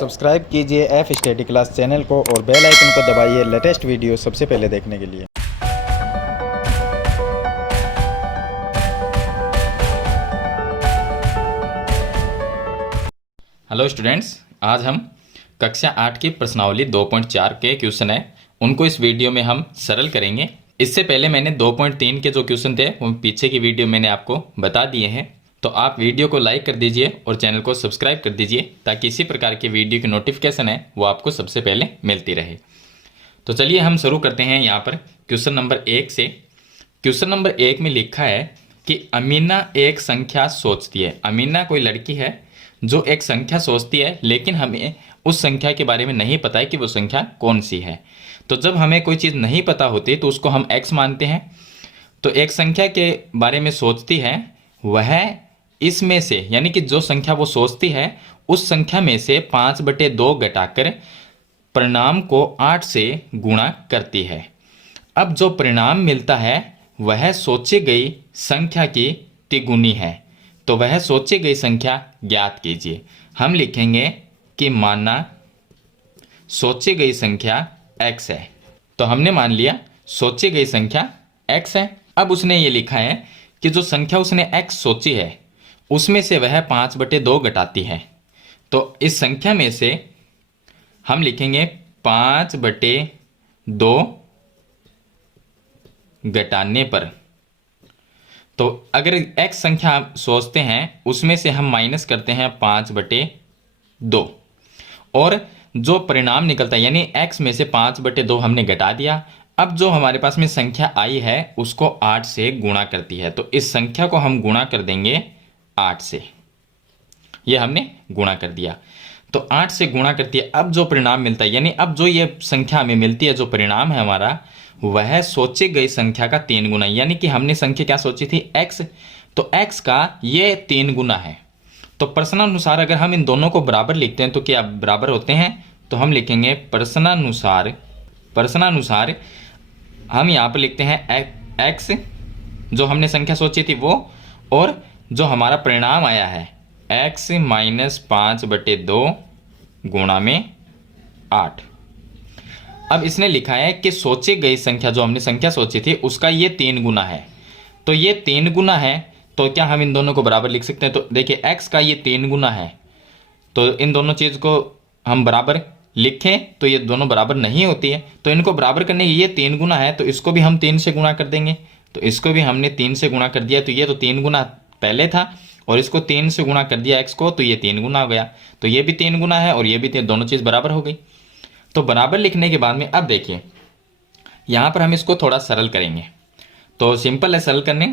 Subscribe कीजिए F study class channel को और बेल आइकन को दबाइए लेटेस्ट वीडियो सबसे पहले देखने के लिए। हेलो स्टूडेंट्स, आज हम कक्षा 8 की प्रश्नावली 2.4 के क्वेश्चन है उनको इस वीडियो में हम सरल करेंगे। इससे पहले मैंने 2.3 के जो क्वेश्चन थे वो पीछे की वीडियो मैंने आपको बता दिए हैं, तो आप वीडियो को लाइक कर दीजिए और चैनल को सब्सक्राइब कर दीजिए ताकि इसी प्रकार के वीडियो की नोटिफिकेशन है वो आपको सबसे पहले मिलती रहे। तो चलिए हम शुरू करते हैं यहाँ पर क्वेश्चन नंबर 1 से। क्वेश्चन नंबर 1 में लिखा है कि अमीना एक संख्या सोचती है। अमीना कोई लड़की है जो एक संख्या सोचती है, लेकिन हमें उस संख्या के बारे में नहीं पता है कि वो संख्या कौन सी है। तो जब हमें कोई चीज़ नहीं पता होती तो उसको हम x मानते हैं। तो एक संख्या के बारे में सोचती है, वह इसमें से यानी कि जो संख्या वो सोचती है उस संख्या में से 5/2 घटाकर परिणाम को 8 से गुणा करती है। अब जो परिणाम मिलता है वह सोची गई संख्या की तिगुनी है। तो वह सोची गई संख्या ज्ञात कीजिए। हम लिखेंगे कि माना सोची गई संख्या x है। तो हमने मान लिया सोची गई संख्या x है। अब उसने ये लिखा है कि जो संख्या उसने x सोची है उसमें से वह 5/2 घटाती है। तो इस संख्या में से हम लिखेंगे 5/2 घटाने पर। तो अगर x संख्या सोचते हैं उसमें से हम माइनस करते हैं 5/2 और जो परिणाम निकलता है यानी x में से 5/2 हमने घटा दिया। अब जो हमारे पास में संख्या आई है उसको 8 से गुणा करती है। तो इस संख्या को हम गुणा कर देंगे 8 से। ये हमने गुणा कर दिया। तो 8 से गुणा करती है। अब जो परिणाम मिलता है यानी अब जो ये संख्या हमें मिलती है, जो परिणाम है हमारा, वह सोची गई संख्या का 3 गुना। यानी कि हमने संख्या क्या सोची थी x, तो x का ये 3 गुना है। तो प्रश्नानुसार अगर हम इन दोनों को बराबर लिखते हैं तो क्या बराबर होते हैं? तो हम लिखेंगे प्रश्नानुसार हम यहाँ पर लिखते हैं x जो हमने संख्या सोची थी वो, और जो हमारा परिणाम आया है x - 5/2 गुणा में 8। अब इसने लिखा है कि सोची गई संख्या जो हमने संख्या सोची थी उसका ये 3 गुना है। तो ये 3 गुना है तो क्या हम इन दोनों को बराबर लिख सकते हैं? तो देखिए x का ये 3 गुना है, तो इन दोनों चीज़ को हम बराबर लिखें तो ये दोनों बराबर नहीं होती है। तो इनको बराबर करने के ये 3 गुना है तो इसको भी हम 3 से गुणा कर देंगे। तो इसको भी हमने 3 से गुणा कर दिया। तो ये तो 3 गुना पहले था और इसको 3 से गुणा कर दिया x को, तो ये 3 गुना हो गया। तो ये भी 3 गुना है और ये भी दोनों चीज़ बराबर हो गई। तो बराबर लिखने के बाद में अब देखिए यहाँ पर हम इसको थोड़ा सरल करेंगे। तो सिंपल है सरल करने।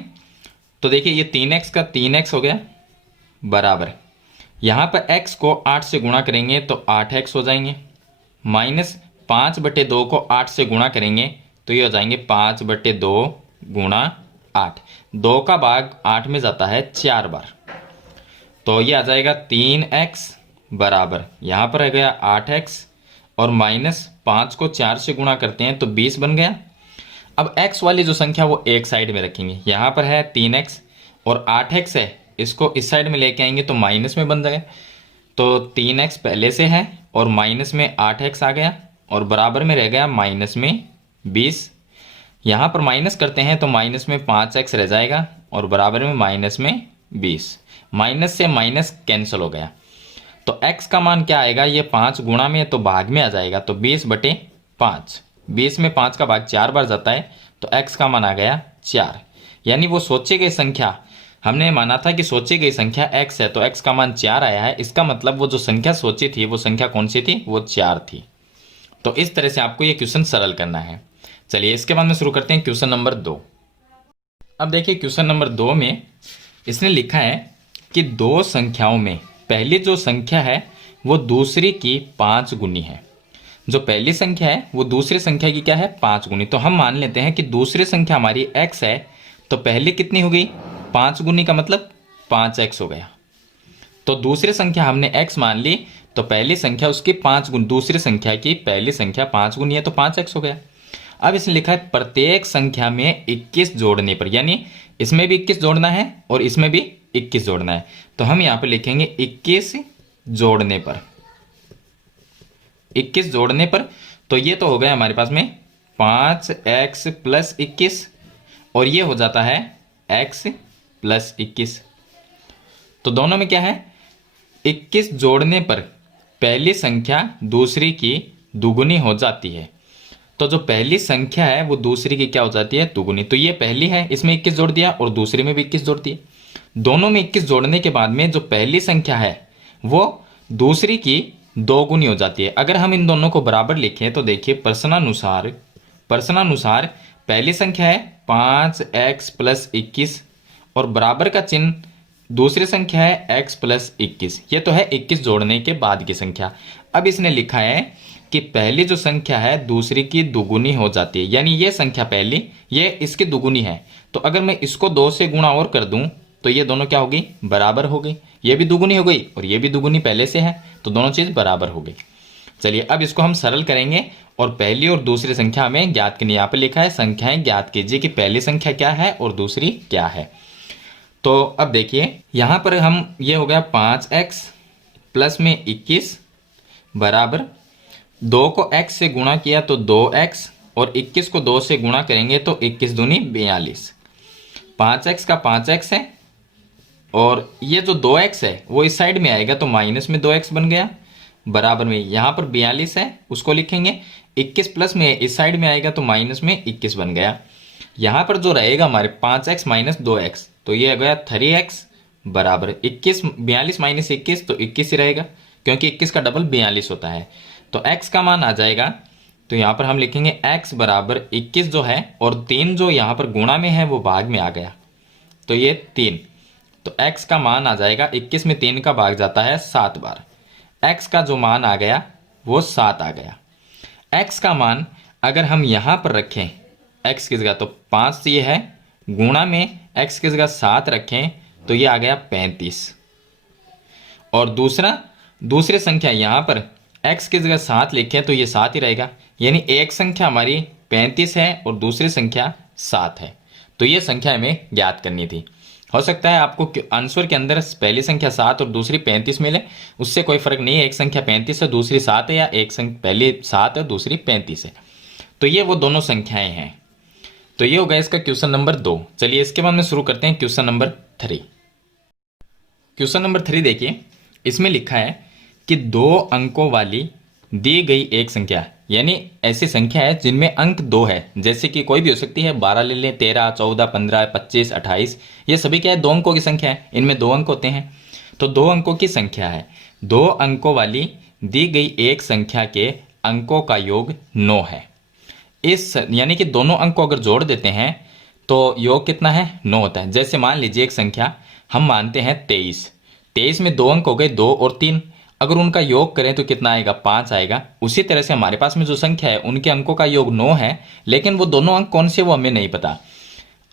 तो देखिए ये 3x का 3x हो गया बराबर, यहाँ पर x को 8 से गुणा करेंगे तो 8x हो जाएंगे, माइनस 5/2 को 8 से गुणा करेंगे तो ये हो जाएंगे 5/2 गुणा 8। 2 का भाग 8 में जाता है 4 बार, तो ये आ जाएगा 3x बराबर, यहाँ पर आ गया 8x और माइनस 5 को 4 से गुणा करते हैं तो 20 बन गया। अब x वाली जो संख्या वो एक साइड में रखेंगे। यहाँ पर है 3x और 8x है, इसको इस साइड में लेके आएंगे तो माइनस में बन जाएगा। तो 3x पहले से है और माइनस में 8x आ गया और बराबर में रह गया माइनस में 20। यहाँ पर माइनस करते हैं तो माइनस में 5x रह जाएगा और बराबर में माइनस में 20। माइनस से माइनस कैंसिल हो गया। तो x का मान क्या आएगा? ये 5 गुणा में तो भाग में आ जाएगा, तो 20/5। 20 में 5 का भाग 4 बार जाता है तो x का मान आ गया 4। यानी वो सोची गई संख्या, हमने माना था कि सोची गई संख्या x है तो x का मान 4 आया है। इसका मतलब वो जो संख्या सोची थी वो संख्या कौन सी थी? वो 4 थी। तो इस तरह से आपको ये क्वेश्चन सरल करना है। चलिए इसके बाद में शुरू करते हैं क्वेश्चन नंबर 2। अब देखिए क्वेश्चन नंबर 2 में इसने लिखा है कि दो संख्याओं में पहली जो संख्या है वो दूसरी की 5 गुनी है। जो पहली संख्या है वो दूसरी संख्या की क्या है? 5 गुनी। तो हम मान लेते हैं कि दूसरी संख्या हमारी x है तो पहली कितनी हो गई? 5 गुनी का मतलब 5x हो गया। तो दूसरी संख्या हमने x मान ली तो पहली संख्या उसकी 5 गुनी, दूसरी संख्या की पहली संख्या 5 गुनी है तो 5x हो गया। अब इसने लिखा है प्रत्येक संख्या में 21 जोड़ने पर, यानी इसमें भी 21 जोड़ना है और इसमें भी 21 जोड़ना है। तो हम यहाँ पे लिखेंगे 21 जोड़ने पर। 21 जोड़ने पर तो ये तो हो गया हमारे पास में 5x प्लस 21 और ये हो जाता है x प्लस 21। तो दोनों में क्या है, 21 जोड़ने पर पहली संख्या दूसरी की दुगुनी हो जाती है। तो जो पहली संख्या है वो दूसरी की क्या हो जाती है, दुगुनी। तो ये पहली है, इसमें 21 जोड़ दिया और दूसरी में भी 21 जोड़ दिया। दोनों में 21 जोड़ने के बाद में जो पहली संख्या है वो दूसरी की दोगुनी हो जाती है। अगर हम इन दोनों को बराबर लिखें तो देखिए प्रश्नानुसार पहली संख्या है 5x प्लस 21 और बराबर का चिन्ह दूसरी संख्या है x प्लस 21। ये तो है 21 जोड़ने के बाद की संख्या। अब इसने लिखा है कि पहली जो संख्या है दूसरी की दुगुनी हो जाती है, यानी ये संख्या पहली ये इसकी दुगुनी है। तो अगर मैं इसको 2 से गुणा और कर दूं तो ये दोनों क्या हो गई, बराबर हो गई। ये भी दुगुनी हो गई और ये भी दुगुनी पहले से है, तो दोनों चीज बराबर हो गई। चलिए अब इसको हम सरल करेंगे और पहली और दूसरी संख्या हमें ज्ञात करनी। यहाँ पे लिखा है संख्याएं ज्ञात कीजिए कि पहली संख्या क्या है और दूसरी क्या है। तो अब देखिए यहाँ पर हम ये हो गया 5x प्लस में 21 बराबर 2 को x से गुणा किया तो 2x और 21 को 2 से गुणा करेंगे तो 21 दूनी 42। 5x का 5x है और ये जो 2x है वो इस साइड में आएगा तो माइनस में 2x बन गया। बराबर में यहाँ पर 42 है उसको लिखेंगे, 21 प्लस में इस साइड में आएगा तो माइनस में 21 बन गया। यहाँ पर जो रहेगा हमारे 5x माइनस 2x तो ये आ गया 3x बराबर 21। 42 माइनस 21 तो 21 ही रहेगा क्योंकि 21 का डबल 42 होता है। तो x का मान आ जाएगा, तो यहाँ पर हम लिखेंगे x बराबर 21 जो है और 3 जो यहाँ पर गुणा में है वो भाग में आ गया तो ये 3। तो x का मान आ जाएगा 21 में 3 का भाग जाता है 7 बार। x का जो मान आ गया वो 7 आ गया। x का मान अगर हम यहाँ पर रखें x की जगह तो 5 ये है, गुणा में x की जगह 7 रखें तो ये आ गया 35। और दूसरी संख्या यहाँ पर x की जगह 7 लिखें तो ये 7 ही रहेगा, यानी एक संख्या हमारी 35 है और दूसरी संख्या 7 है। तो ये संख्या हमें ज्ञात करनी थी। हो सकता है आपको आंसर के अंदर पहली संख्या 7 और दूसरी 35 मिले, उससे कोई फर्क नहीं है। एक संख्या 35 है दूसरी 7 है, या एक संख्या पहली 7 है दूसरी 35 है। तो ये वो दोनों संख्याएं हैं। तो ये हो गया इसका क्वेश्चन नंबर 2। चलिए इसके बाद में शुरू करते हैं क्वेश्चन नंबर 3। क्वेश्चन नंबर 3 देखिए, इसमें लिखा है कि 2 अंकों वाली दी गई एक संख्या, यानी ऐसी संख्या है जिनमें अंक 2 है, जैसे कि कोई भी हो सकती है, 12 ले लें, 13, 14, 15, 25, 28, ये सभी क्या है 2 अंकों की संख्या है, इनमें 2 अंक होते हैं। तो 2 अंकों की संख्या है, 2 अंकों वाली दी गई एक संख्या के अंकों का योग 9 है। इस यानी कि दोनों अंक को अगर जोड़ देते हैं तो योग कितना है, 9 होता है। जैसे मान लीजिए एक संख्या हम मानते हैं 23 में 2 अंक हो गए 2 और 3, अगर उनका योग करें तो कितना आएगा, 5 आएगा। उसी तरह से हमारे पास में जो संख्या है उनके अंकों का योग 9 है, लेकिन वो दोनों अंक कौन से वो हमें नहीं पता।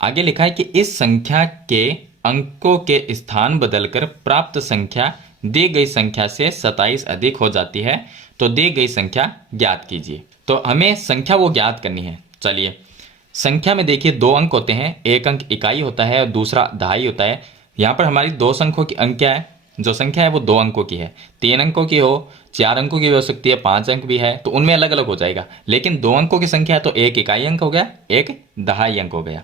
आगे लिखा है कि इस संख्या के अंकों के स्थान बदलकर प्राप्त संख्या दी गई संख्या से 27 अधिक हो जाती है, तो दी गई संख्या ज्ञात कीजिए। तो हमें संख्या वो ज्ञात करनी है। चलिए संख्या में देखिए 2 अंक होते हैं, एक अंक इकाई होता है और दूसरा दहाई होता है। यहाँ पर हमारी 2 संख्यों की अंक क्या है, जो संख्या है वो 2 अंकों की है, 3 अंकों की हो, 4 अंकों की भी हो सकती है, 5 अंक भी है, तो उनमें अलग अलग हो जाएगा। लेकिन 2 अंकों की संख्या है तो एक इकाई अंक हो गया, एक दहाई अंक हो गया।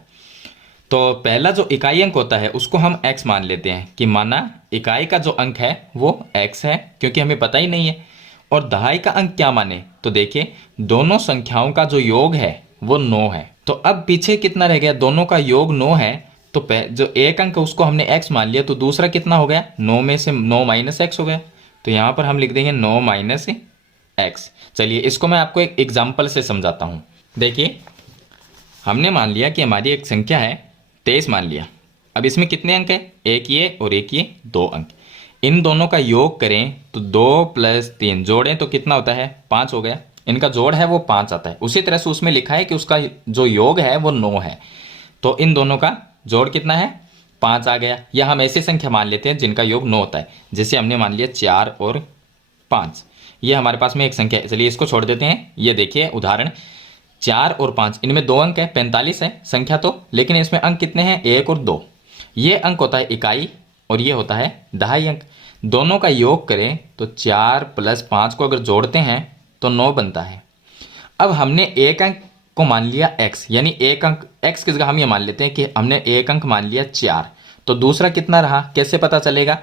तो पहला जो इकाई अंक होता है उसको हम x मान लेते हैं कि माना इकाई का जो अंक है वो x है, क्योंकि हमें पता ही नहीं है। और दहाई का अंक क्या माने, तो देखिए दोनों संख्याओं का जो योग है वो 9 है। तो अब पीछे कितना रह गया, दोनों का योग 9 है, तो जो एक अंक उसको हमने x मान लिया, तो दूसरा कितना हो गया, 9 में से 9 माइनस x हो गया। तो यहाँ पर हम लिख देंगे 9 माइनस x। चलिए इसको मैं आपको एक एग्जाम्पल से समझाता हूँ। देखिए हमने मान लिया कि हमारी एक संख्या है 23 मान लिया। अब इसमें कितने अंक है, एक ये और एक ये, 2 अंक। इन दोनों का योग करें तो 2 प्लस 3 जोड़ें तो कितना होता है, 5 हो गया। इनका जोड़ है वो 5 आता है। उसी तरह से उसमें लिखा है कि उसका जो योग है वो 9 है, तो इन दोनों का जोड़ कितना है, 5 आ गया। या हम ऐसी संख्या मान लेते हैं जिनका योग 9 होता है, जैसे हमने मान लिया 4 और 5, ये हमारे पास में एक संख्या है। चलिए इसको छोड़ देते हैं। ये देखिए उदाहरण 4 और 5, इनमें 2 अंक है, 45 है संख्या तो, लेकिन इसमें अंक कितने हैं, 1 और 2। ये अंक होता है इकाई और ये होता है दहाई अंक। दोनों का योग करें तो 4 प्लस 5 को अगर जोड़ते हैं तो 9 बनता है। अब हमने एक अंक को मान लिया x, यानी एक अंक x की जगह हम ये मान लेते हैं कि हमने एक अंक मान लिया 4, तो दूसरा कितना रहा कैसे पता चलेगा?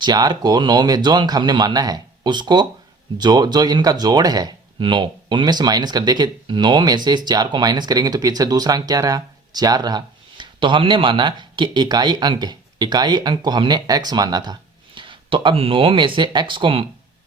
4 को 9 में जो अंक हमने माना है उसको जो इनका जोड़ है 9, उनमें से माइनस कर, देखिए 9 में से इस 4 को माइनस करेंगे तो पीछे दूसरा अंक क्या रहा? 4 रहा। तो हमने माना कि इकाई अंक को हमने x माना था, तो अब 9 में से x को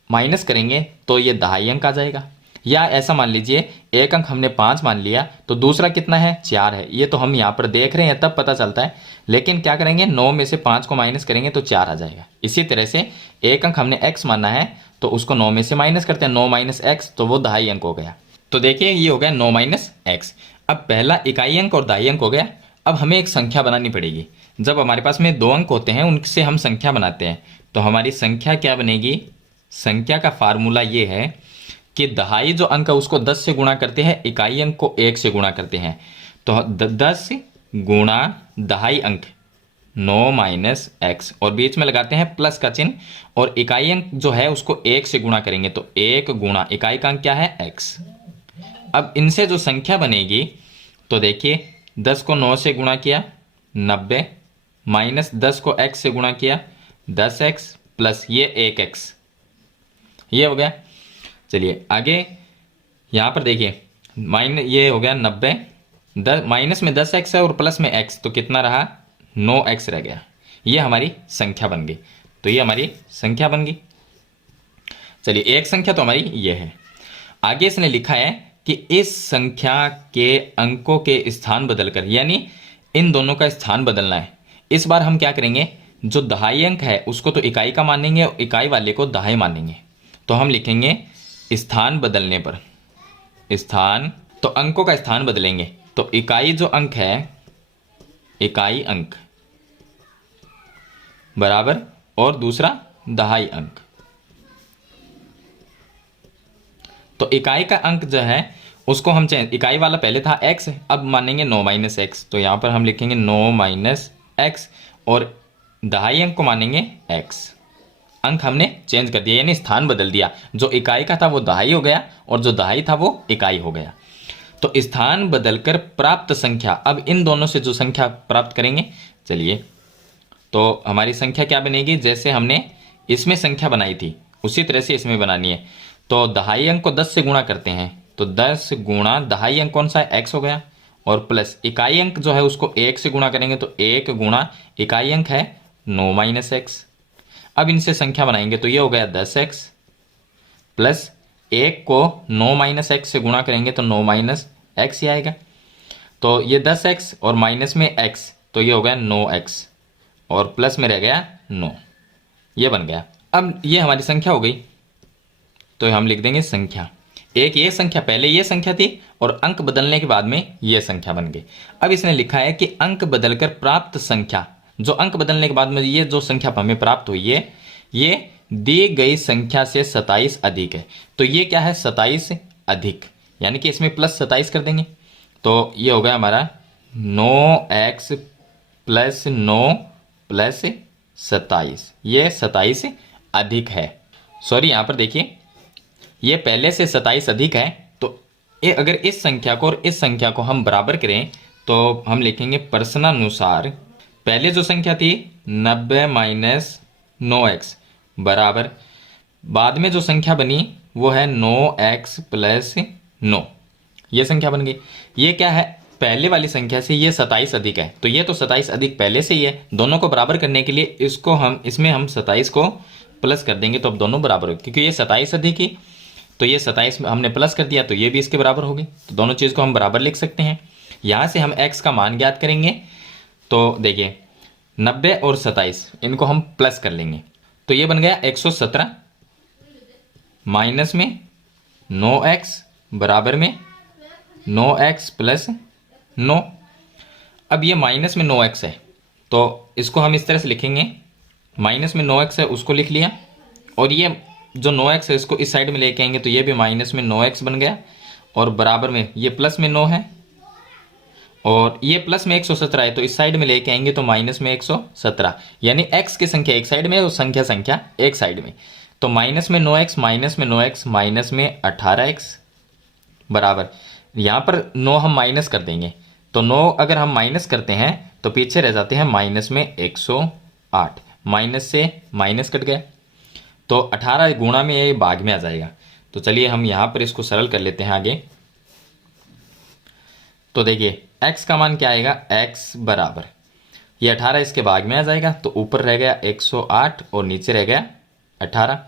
माइनस करेंगे तो ये दहाई अंक आ जाएगा। या ऐसा मान लीजिए एक अंक हमने 5 मान लिया तो दूसरा कितना है? 4 है। ये तो हम यहाँ पर देख रहे हैं तब पता चलता है, लेकिन क्या करेंगे 9 में से 5 को माइनस करेंगे तो 4 आ जाएगा। इसी तरह से एक अंक हमने x माना है तो उसको 9 में से माइनस करते हैं, 9 माइनस एक्स, तो वो दहाई अंक हो गया। तो देखिए ये हो गया 9 माइनस एक्स। अब पहला इकाई अंक और दहाई अंक हो गया। अब हमें एक संख्या बनानी पड़ेगी। जब हमारे पास में 2 अंक होते हैं उनसे हम संख्या बनाते हैं, तो हमारी संख्या क्या बनेगी? संख्या का फार्मूला ये है कि दहाई जो अंक है उसको 10 से गुणा करते हैं, इकाई अंक को 1 से गुणा करते हैं। तो 10 गुणा दहाई अंक 9 माइनस एक्स, और बीच में लगाते हैं प्लस का चिन्ह, और इकाई अंक जो है उसको 1 से गुणा करेंगे तो 1 गुणा इकाई का अंक क्या है? एक्स। अब इनसे जो संख्या बनेगी तो देखिए 10 को 9 से गुणा किया 90, माइनस 10 को x से गुणा किया 10x, प्लस ये 1x, ये हो गया। चलिए आगे यहाँ पर देखिए ये हो गया 90, माइनस में 10x है और प्लस में x, तो कितना रहा? 9x रह गया। ये हमारी संख्या बन गई। तो ये हमारी संख्या बन गई। चलिए एक संख्या तो हमारी ये है। आगे इसने लिखा है कि इस संख्या के अंकों के स्थान बदलकर, यानी इन दोनों का स्थान बदलना है। इस बार हम क्या करेंगे? जो दहाई अंक है उसको तो इकाई का मानेंगे और इकाई वाले को दहाई मानेंगे। तो हम लिखेंगे स्थान बदलने पर, स्थान, तो अंकों का स्थान बदलेंगे। तो इकाई जो अंक है, इकाई अंक बराबर, और दूसरा दहाई अंक। तो इकाई का अंक जो है उसको हम इकाई वाला पहले था x, अब मानेंगे 9 माइनस एक्स, तो यहां पर हम लिखेंगे 9 माइनस एक्स, और दहाई अंक को मानेंगे x। अंक हमने चेंज कर दिया, यानी स्थान बदल दिया। जो इकाई का था वो दहाई हो गया और जो दहाई था वो इकाई हो गया। तो स्थान बदलकर प्राप्त संख्या, अब इन दोनों से जो संख्या प्राप्त करेंगे, चलिए तो हमारी संख्या क्या बनेगी? जैसे हमने इसमें संख्या बनाई थी उसी तरह से इसमें बनानी है। तो दहाई अंक को 10 से गुणा करते हैं, तो 10 गुणा दहाई अंक कौन सा है? x हो गया, और प्लस इकाई अंक जो है उसको 1 से गुणा करेंगे तो 1 गुणा इकाई अंक है 9 माइनस एक्स। अब इनसे संख्या बनाएंगे तो ये हो गया 10x, प्लस 1 को 9 माइनस एक्स से गुणा करेंगे तो 9 माइनस एक्स ही आएगा। तो ये 10x और माइनस में x, तो ये हो गया 9x, और प्लस में रह गया 9, ये बन गया। अब ये हमारी संख्या हो गई, तो हम लिख देंगे संख्या। एक ये संख्या, पहले ये संख्या थी और अंक बदलने के बाद में ये संख्या बन गई। अब इसने लिखा है कि अंक बदलकर प्राप्त संख्या, जो अंक बदलने के बाद में ये जो संख्या हमें प्राप्त हुई है ये दी गई संख्या से 27 अधिक है। तो ये क्या है? 27 अधिक, यानी कि इसमें प्लस 27 कर देंगे। तो ये हो गया हमारा 9x प्लस 9 प्लस 27, ये 27 अधिक है। सॉरी, यहाँ पर देखिए ये पहले से 27 अधिक है। तो ये अगर इस संख्या को और इस संख्या को हम बराबर करें तो हम लिखेंगे प्रश्नानुसार पहले जो संख्या थी 90 माइनस 9x बराबर, बाद में जो संख्या बनी वो है 9x प्लस 9, ये संख्या बन गई। ये क्या है? पहले वाली संख्या से ये 27 अधिक है, तो ये तो 27 अधिक पहले से ही है। दोनों को बराबर करने के लिए इसमें हम 27 को प्लस कर देंगे तो अब दोनों बराबर हो, क्योंकि ये 27 अधिक ही, तो ये 27 हमने प्लस कर दिया तो ये भी इसके बराबर होगी। तो दोनों चीज़ को हम बराबर लिख सकते हैं। यहाँ से हम x का मान ज्ञात करेंगे, तो देखिए 90 और 27 इनको हम प्लस कर लेंगे, तो ये बन गया 117 माइनस में 9x बराबर में 9x प्लस 9। अब ये माइनस में 9x है तो इसको हम इस तरह से लिखेंगे, माइनस में 9x है उसको लिख लिया, और ये जो 9x है इसको इस साइड में लेके आएंगे तो ये भी माइनस में 9x बन गया, और बराबर में ये प्लस में 9 है, और ये प्लस में 117 है तो इस साइड में लेके आएंगे तो माइनस में 117, यानी x की संख्या एक साइड में और संख्या एक साइड में। तो माइनस में 9x, माइनस में 9x, माइनस में 18x बराबर, यहाँ पर 9 हम माइनस कर देंगे, तो 9 अगर हम माइनस करते हैं तो पीछे रह जाते हैं माइनस में 108, माइनस से माइनस कट गया, तो 18 गुणा में ये भाग में आ जाएगा। तो चलिए हम यहाँ पर इसको सरल कर लेते हैं आगे। तो देखिए x का मान क्या आएगा, x बराबर ये 18 इसके भाग में आ जाएगा, तो ऊपर रह गया 108 और नीचे रह गया 18।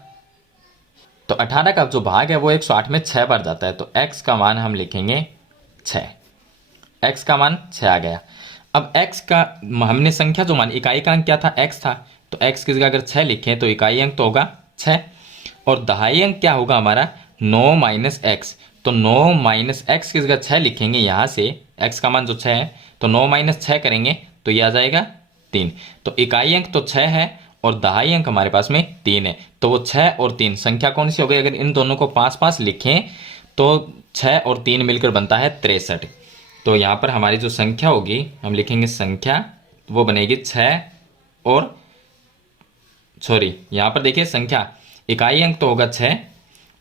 तो 18 का जो भाग है वो 108 में 6 बार जाता है, तो x का मान हम लिखेंगे 6। x का मान 6 आ गया। अब x का हमने संख्या जो मान इकाई का अंक क्या था, x था, तो x की जगह अगर 6 लिखें तो इकाई अंक तो होगा 6 और दहाई अंक क्या होगा हमारा 9 माइनस एक्स। तो 9 माइनस एक्स की जगह 6 लिखेंगे, यहाँ से x का मान जो 6 है, तो 9 माइनस 6 करेंगे तो ये आ जाएगा 3। तो इकाई अंक तो 6 है और दहाई अंक हमारे पास में 3 है, तो वो 6 और 3 संख्या कौन सी हो गई, अगर इन दोनों को 5-5 लिखें तो 6 और 3 मिलकर बनता है 63। तो यहाँ पर हमारी जो संख्या होगी हम लिखेंगे संख्या, वो बनेगी 6 और सॉरी यहाँ पर देखिए संख्या इकाई अंक तो होगा 6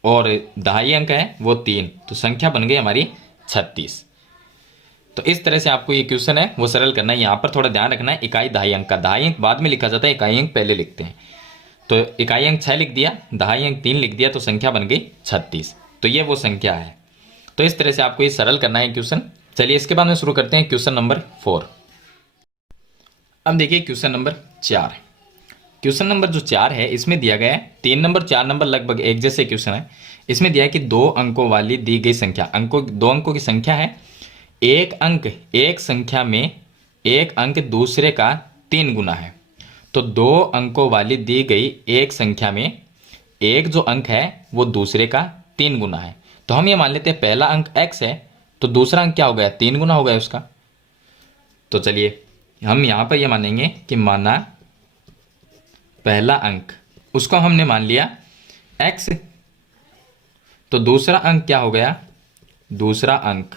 और दहाई अंक है वो 3, तो संख्या बन गई हमारी 36। तो इस तरह से आपको ये क्वेश्चन है वो सरल करना है। यहाँ पर थोड़ा ध्यान रखना है इकाई दहाई अंक का, दहाई अंक बाद में लिखा जाता है, इकाई अंक पहले लिखते हैं। तो इकाई अंक 6 लिख दिया, दहाई अंक 3 लिख दिया, तो संख्या बन गई 36। तो ये वो संख्या है। तो इस तरह से आपको ये सरल करना है क्वेश्चन। चलिए इसके बाद में शुरू करते हैं क्वेश्चन नंबर 4। अब देखिए क्वेश्चन नंबर 4। क्वेश्चन नंबर जो 4 है इसमें दिया गया है 3 नंबर 4 नंबर लगभग एक जैसे क्वेश्चन है। इसमें दिया है कि 2 अंकों वाली दी गई संख्या, 2 अंकों की संख्या है, एक अंक एक संख्या में एक अंक दूसरे का 3 गुना है। तो 2 अंकों वाली दी गई एक संख्या में एक जो अंक है वो दूसरे का 3 गुना है। तो हम ये मान लेते हैं पहला अंक x है, तो दूसरा अंक क्या हो गया, 3 गुना हो गया उसका। तो चलिए हम यहाँ पर ये मानेंगे कि माना पहला अंक उसको हमने मान लिया x, तो दूसरा अंक क्या हो गया, दूसरा अंक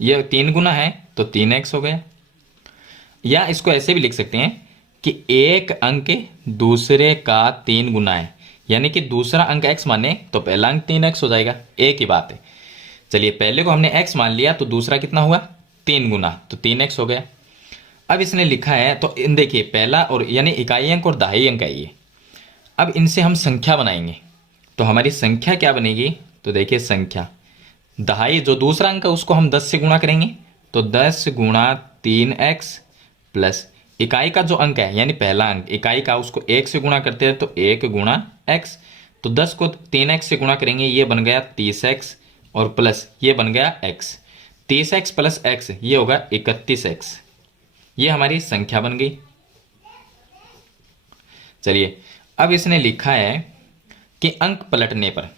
ये 3 गुना है तो 3x हो गया। या इसको ऐसे भी लिख सकते हैं कि एक अंक दूसरे का 3 गुना है, यानी कि दूसरा अंक x माने तो पहला अंक 3x हो जाएगा, एक ही बात है। चलिए पहले को हमने x मान लिया तो दूसरा कितना हुआ 3 गुना, तो 3x हो गया। अब इसने लिखा है तो इन देखिए पहला और यानी इकाई अंक और दहाई अंक है ये। अब इनसे हम संख्या बनाएंगे, तो हमारी संख्या क्या बनेगी, तो देखिए संख्या दहाई जो दूसरा अंक है उसको हम 10 से गुणा करेंगे, तो 10 गुणा 3x प्लस इकाई का जो अंक है यानी पहला अंक इकाई का उसको 1 से गुणा करते हैं तो 1 गुणा x, तो 10 को 3x से गुणा करेंगे ये बन गया 30x और प्लस ये बन गया x, 30x प्लस x ये होगा 31x। ये हमारी संख्या बन गई। चलिए अब इसने लिखा है कि अंक पलटने पर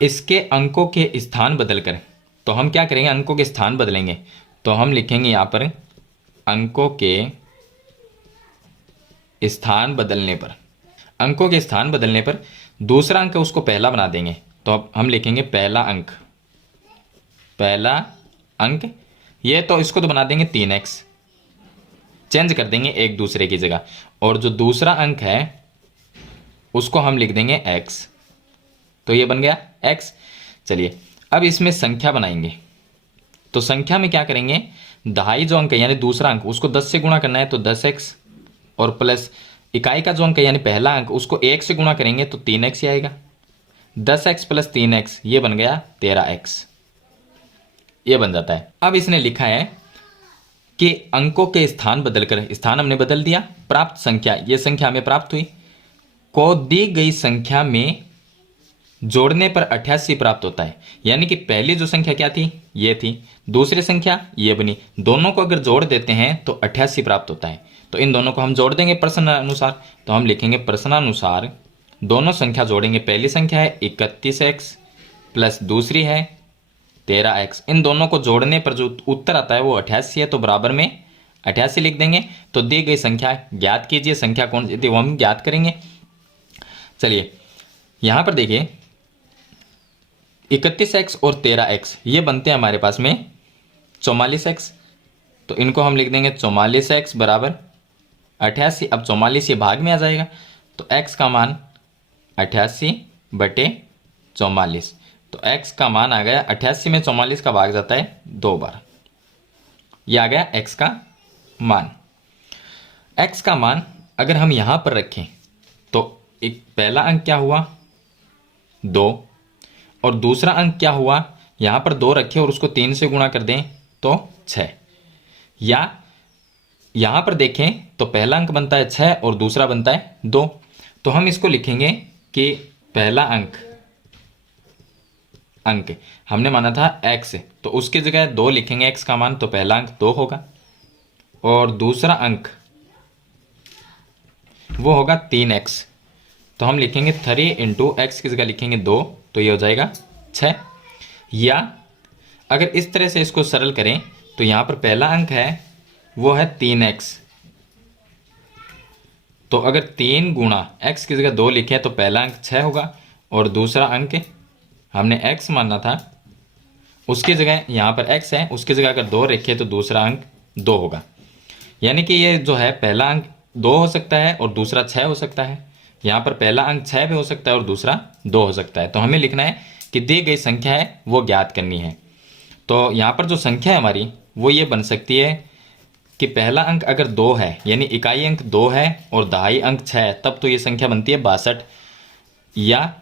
इसके अंकों के स्थान बदलकर, तो हम क्या करेंगे अंकों के स्थान बदलेंगे, तो हम लिखेंगे यहाँ पर अंकों के स्थान बदलने पर, अंकों के स्थान बदलने पर दूसरा अंक उसको पहला बना देंगे, तो अब हम लिखेंगे पहला अंक, पहला अंक ये तो इसको तो बना देंगे 3x, चेंज कर देंगे एक दूसरे की जगह, और जो दूसरा अंक है उसको हम लिख देंगे x, तो ये बन गया x। चलिए अब इसमें संख्या बनाएंगे, तो संख्या में क्या करेंगे दहाई जो अंक है यानी दूसरा अंक उसको 10 से गुणा करना है तो 10x और प्लस इकाई का जो अंक है यानी पहला अंक उसको 1 से गुणा करेंगे तो 3x ही आएगा, 10x प्लस 3x ये बन गया 13x, ये बन जाता है। अब इसने लिखा है कि अंकों के स्थान बदलकर, स्थान हमने बदल दिया, प्राप्त संख्या ये संख्या हमें प्राप्त हुई को दी गई संख्या में जोड़ने पर 88 प्राप्त होता है। यानी कि पहली जो संख्या क्या थी ये थी, दूसरी संख्या ये बनी, दोनों को अगर जोड़ देते हैं तो 88 प्राप्त होता है। तो इन दोनों को हम जोड़ देंगे प्रश्नानुसार, तो हम लिखेंगे प्रश्नानुसार दोनों संख्या जोड़ेंगे, पहली संख्या है 31x प्लस दूसरी है 13x, इन दोनों को जोड़ने पर जो उत्तर आता है वो 88 है, तो बराबर में 88 लिख देंगे। तो दी गई संख्या ज्ञात कीजिए, संख्या कौन सी थी वो हम ज्ञात करेंगे। चलिए यहाँ पर देखिए 31x और 13x ये बनते हैं हमारे पास में 44x, तो इनको हम लिख देंगे 44x बराबर 88। अब 44 ये भाग में आ जाएगा, तो x का मान 88/44। तो x का मान आ गया 88 में 44 का भाग जाता है 2 बार। ये आ गया x का मान। x का मान अगर हम यहां पर रखें तो एक पहला अंक क्या हुआ 2, और दूसरा अंक क्या हुआ, यहां पर 2 रखें और उसको 3 से गुणा कर दें तो 6। या यहां पर देखें तो पहला अंक बनता है 6 और दूसरा बनता है 2। तो हम इसको लिखेंगे कि पहला अंक हमने माना था x, तो उसकी जगह 2 लिखेंगे x का मान, तो पहला अंक 2 होगा और दूसरा अंक वो होगा 3x। तो हम लिखेंगे 3 इंटू एक्स की जगह लिखेंगे 2, तो ये हो जाएगा 6। या अगर इस तरह से इसको सरल करें तो यहां पर पहला अंक है वो है 3x, तो अगर 3 गुणा x की जगह 2 लिखे तो पहला अंक 6 होगा और दूसरा अंक हमने x माना था उसकी जगह यहां पर x है, उसकी जगह अगर 2 रखे तो दूसरा अंक 2 होगा। यानी कि ये जो है पहला अंक 2 हो सकता है और दूसरा 6 हो सकता है। यहाँ पर पहला अंक 6 भी हो सकता है और दूसरा 2 हो सकता है। तो हमें लिखना है कि दी गई संख्या है वो ज्ञात करनी है। तो यहाँ पर जो संख्या है हमारी वो ये बन सकती है कि पहला अंक अगर 2 है यानी इकाई अंक 2 है और दहाई अंक 6 है, तब तो ये संख्या बनती है 62। या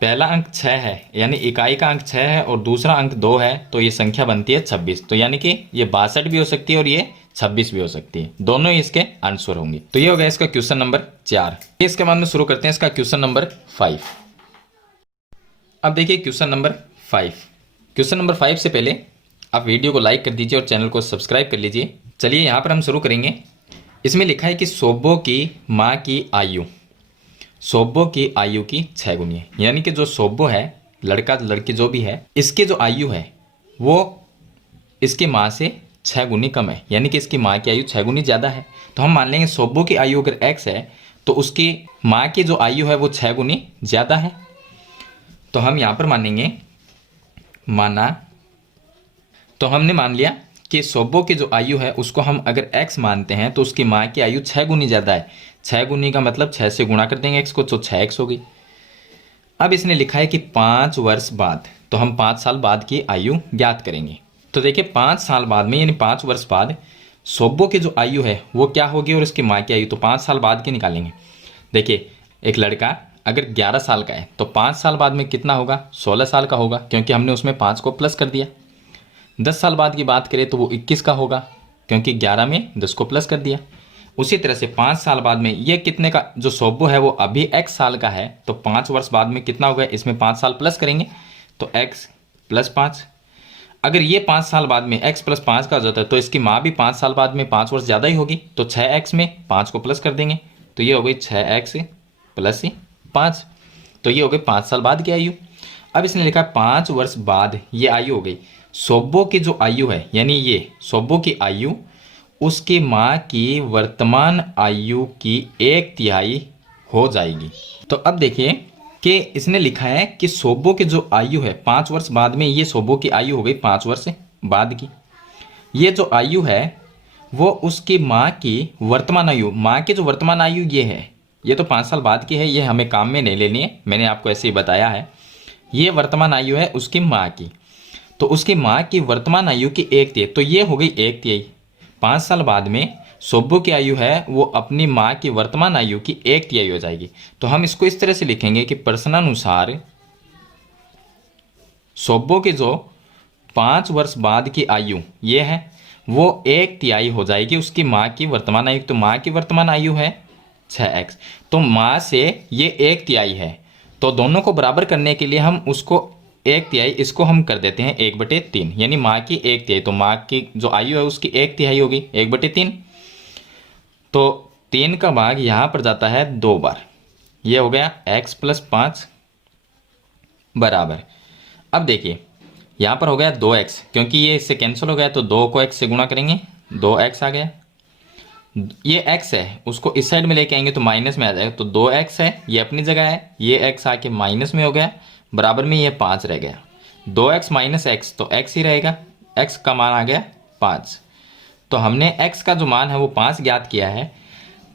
पहला अंक 6 है यानी इकाई का अंक 6 है और दूसरा अंक 2 है, तो ये संख्या बनती है 26। तो यानी कि ये 62 भी हो सकती है और ये 26 भी हो सकती है, दोनों ही इसके आंसर होंगे। तो ये हो गया इसका क्वेश्चन नंबर 4। इसके बाद में शुरू करते हैं इसका क्वेश्चन नंबर 5। अब देखिए क्वेश्चन नंबर 5। क्वेश्चन नंबर 5 से पहले आप वीडियो को लाइक कर दीजिए और चैनल को सब्सक्राइब कर लीजिए। चलिए यहाँ पर हम शुरू करेंगे। इसमें लिखा है कि सोब्बो की माँ की आयु, सोब्बो की आयु की 6 गुनी है। यानी कि जो सोब्बो है, लड़का लड़की जो भी है, इसकी जो आयु है वो इसकी माँ से 6 गुनी कम है, यानी कि इसकी माँ की आयु 6 गुनी ज़्यादा है। तो हम मान लेंगे सोब्बो की आयु अगर x है तो उसकी माँ की जो आयु है वो 6 गुनी ज़्यादा है। तो हम यहाँ पर मानेंगे, माना, तो हमने मान लिया कि सोब्बो की जो आयु है उसको हम अगर x मानते हैं तो उसकी माँ की आयु 6 गुनी ज़्यादा है। 6 गुनी का मतलब 6 से गुणा कर देंगे x को, तो 6x हो गई। अब इसने लिखा है कि 5 वर्ष बाद, तो हम 5 साल बाद की आयु ज्ञात करेंगे। तो देखिए 5 साल बाद में यानी 5 वर्ष बाद सोब्बो की जो आयु है वो क्या होगी और इसकी माँ की आयु, तो 5 साल बाद की निकालेंगे। देखिए एक लड़का अगर 11 साल का है तो 5 साल बाद में कितना होगा, 16 साल का होगा, क्योंकि हमने उसमें 5 को प्लस कर दिया। 10 साल बाद की बात करें तो वो 21 का होगा, क्योंकि 11 में 10 को प्लस कर दिया। उसी तरह से 5 साल बाद में ये कितने का, जो सोब्बो है वो अभी x साल का है, तो 5 वर्ष बाद में कितना होगा, इसमें 5 साल प्लस करेंगे तो x प्लस 5। अगर ये 5 साल बाद में x प्लस 5 का हो जाता है तो इसकी माँ भी 5 साल बाद में 5 वर्ष ज़्यादा ही होगी, तो 6x में 5 को प्लस कर देंगे, तो ये हो गई 6x प्लस 5। तो ये हो गई 5 साल बाद की आयु। अब इसने लिखा 5 वर्ष बाद ये आयु हो गई सोब्बो की जो आयु है, यानी ये सोब्बो की आयु उसकी माँ की वर्तमान आयु की 1/3 हो जाएगी। तो अब देखिए कि इसने लिखा है कि सोब्बो की जो आयु है 5 वर्ष बाद में, ये सोब्बो की आयु हो गई 5 वर्ष बाद की। ये जो आयु है वो उसकी माँ की वर्तमान आयु, माँ की जो वर्तमान आयु ये है, ये तो 5 साल बाद की है, ये हमें काम में नहीं लेनी है, मैंने आपको ऐसे ही बताया है। ये वर्तमान आयु है उसकी माँ की, तो उसकी माँ की वर्तमान आयु की 1/3, तो ये हो गई 1/3। 5 साल बाद में सोब्बो की आयु है वो अपनी माँ की वर्तमान आयु की 1/3 हो जाएगी। तो हम इसको इस तरह से लिखेंगे कि प्रश्नानुसार सोब्बो की जो 5 वर्ष बाद की आयु ये है वो 1/3 हो जाएगी उसकी माँ की वर्तमान आयु। तो माँ की वर्तमान आयु है 6x, तो माँ से ये 1/3 है, तो दोनों को बराबर करने के लिए हम उसको 1/3 इसको हम कर देते हैं 1/3, यानी माँ की 1/3, तो माँ की जो आयु है उसकी 1/3 होगी 1/3। तो 3 का भाग यहाँ पर जाता है 2 बार, ये हो गया x प्लस 5 बराबर। अब देखिए यहाँ पर हो गया 2x, क्योंकि ये इससे कैंसिल हो गया तो 2 को x से गुणा करेंगे, 2x आ गया। ये x है उसको इस साइड में लेके आएंगे तो माइनस में आ जाएगा, तो 2x है ये अपनी जगह है, ये x आके माइनस में हो गया, बराबर में ये 5 रह गया। 2x माइनस x तो x ही रहेगा, x का मान आ गया 5। तो हमने x का जो मान है वो 5 ज्ञात किया है,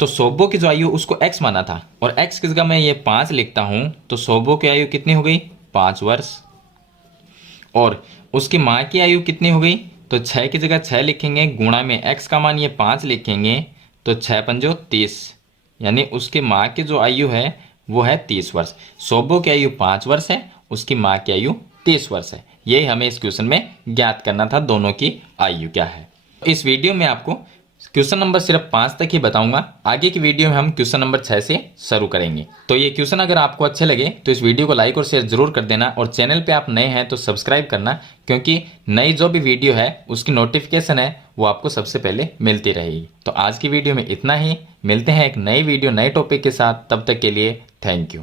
तो सोबो की जो आयु उसको x माना था और x की जगह मैं ये 5 लिखता हूं तो सोबो की आयु कितनी हो गई 5 वर्ष। और उसकी माँ की आयु कितनी हो गई तो 6 की जगह 6 लिखेंगे, गुणा में x का मान ये 5 लिखेंगे तो 6 पंजो 30, यानी उसकी माँ की जो आयु है वो है 30 वर्ष। सोबो की आयु 5 वर्ष है, उसकी माँ की आयु 30 वर्ष है। यही हमें इस क्वेश्चन में ज्ञात करना था, दोनों की आयु क्या है। इस वीडियो में आपको क्वेश्चन नंबर सिर्फ 5 तक ही बताऊंगा, आगे की वीडियो में हम क्वेश्चन नंबर 6 से शुरू करेंगे। तो ये क्वेश्चन अगर आपको अच्छे लगे तो इस वीडियो को लाइक और शेयर जरूर कर देना, और चैनल पे आप नए हैं तो सब्सक्राइब करना, क्योंकि नई जो भी वीडियो है उसकी नोटिफिकेशन है वो आपको सबसे पहले मिलती रहेगी। तो आज की वीडियो में इतना ही, मिलते हैं एक नई वीडियो नए टॉपिक के साथ, तब तक के लिए थैंक यू।